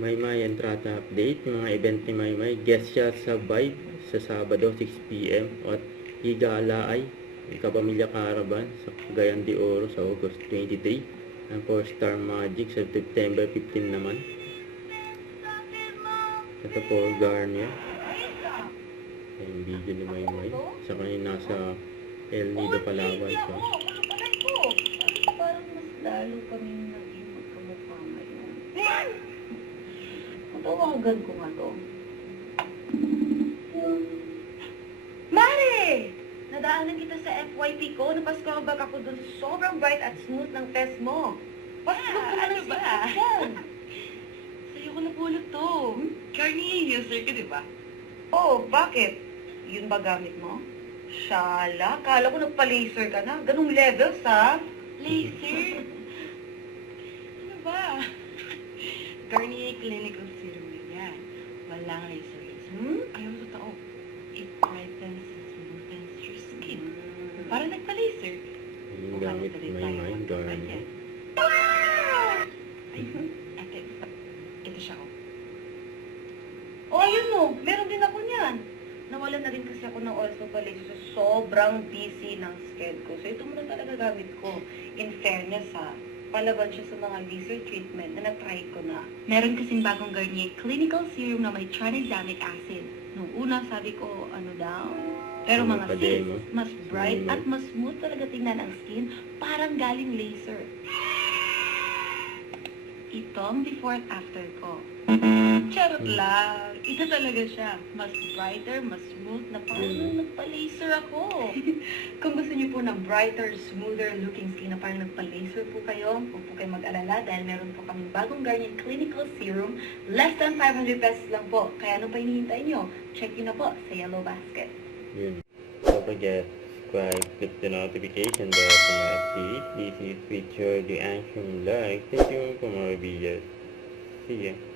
Maymay entrata update, yung mga event ni Maymay. Guest shot sa Vibe sa Sabado 6 PM at Igala ay Kapamilya Caravan sa Cagayan de Oro sa August 23. Ang 4-Star Magic sa September 15 naman. Ito po Garnier. Yung video ni Maymay. Saka yung nasa El Nido, Palawan. So, parang mas lalo kaming naging magkamukha ngayon. Matawagan ko nga to. Mare! Nadaanan kita sa FYP ko. Napascroll back ako dun. Sobrang bright at smooth ng test mo. Paslook ko na ano ng ba? secret dyan. Sa'yo ko napulot to. Garnier user ka, di ba? Oh, bakit? Yun ba gamit mo? Shala, kala ko nagpa-laser ka na. Ganong levels, ha? Laser? Ano ba? Garnier Clinical Serum yan. Walang laser. Ayaw totoo. It brightens and smoothens your skin. Parang nagpa-laser. yung gamit ni Maymay, Garnier. Ayun. Ito siya, oh. Oh, ayun mo. Meron din ako niyan. Nawalan na rin kasi ako ng oil laser sa sobrang busy ng schedule ko. So, ito muna talaga gamit ko. In fairness, ha, palaban siya sa mga laser treatment na na-try ko na. Meron kasing bagong Garnier Clinical Serum na may tranexamic acid. Nung una, sabi ko, ano daw? Pero Ano mga pa sis, din, no? mas bright at mas smooth talaga tingnan ang skin. Parang galing laser. Ito ang before at after ko. Charot lang. Ito talaga siya. Mas brighter, mas smooth na parang nagpa-laser ako. Kung gusto niyo po ng brighter, smoother looking skin na parang nagpa-laser po kayo, huwag po kayo mag-alala dahil meron po kaming bagong Garnier Clinical Serum. Less than 500 pesos lang po. Kaya ano pa hinihintay niyo? Check nyo na po sa Yellow Basket. Yun. Don't forget, subscribe, click the notification bell for my update. This is featured the action like. Thank you for more videos. See ya.